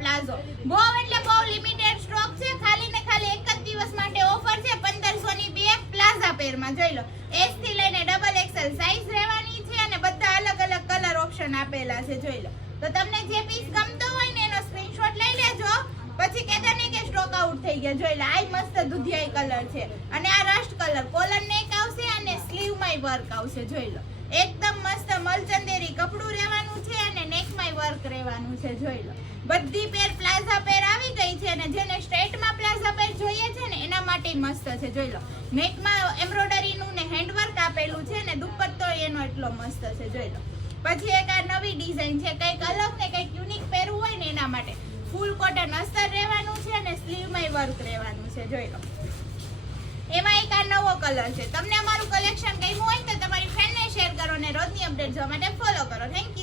Palazzo. બહુ એટલે બહુ લિમિટેડ સ્ટોક છે. ખાલી ને ખાલી એક જ દિવસ માટે ઓફર છે. 1500 ની બે પ્લાઝા પેરમાં જોઈ લો. S થી લઈને ડબલ XL સાઈઝ રહેવાની છે અને બધા અલગ અલગ કલર ઓપ્શન આપેલા છે. જોઈ લો. તો તમને જે પીસ ગમતો હોય ને એનો સ્ક્રીનશોટ લઈ લેજો. પછી કહેતા નહીં કે સ્ટોક આઉટ થઈ ગયા. જોઈ લો. આ મસ્ત દુધિયાઈ કલર છે અને આ રસ્ટ કલર. કોલર નેક આવશે અને સ્લીવમાં વર્ક આવશે. જોઈ લો. એકદમ મસ્ત મલચંદેરી કપડું રહેવાનું છે અને નેકમાં વર્ક રહેવાનું છે. જોઈ લો. બધી પેર પ્લાઝા પેર આવી ગઈ છે અને જેને સ્ટ્રેટમાં પ્લાઝા પેર જોઈએ છે ને એના માટે મસ્ત છે. જોઈ લો. નેકમાં એમ્બ્રોઇડરીનું ને હેન્ડવર્ક આપેલું છે ને દુપટ્ટો એનો એટલો મસ્ત છે. જોઈ લો. પછી એક આ નવી ડિઝાઇન છે. કંઈક અલગ ને કંઈક યુનિક પહેરવું હોય ને એના માટે ફૂલ કોટન અસ્તર રહેવાનું છે અને સ્લીવમાં વર્ક રહેવાનું છે. જોઈ લો. એમાં એક આ નવો કલર છે. તમને અમારું કલેક્શન ગમ્યું હોય તો તમારી ફ્રેન્ડને શેર કરો અને રોજની અપડેટ જોવા માટે ફોલો કરો. Thank you.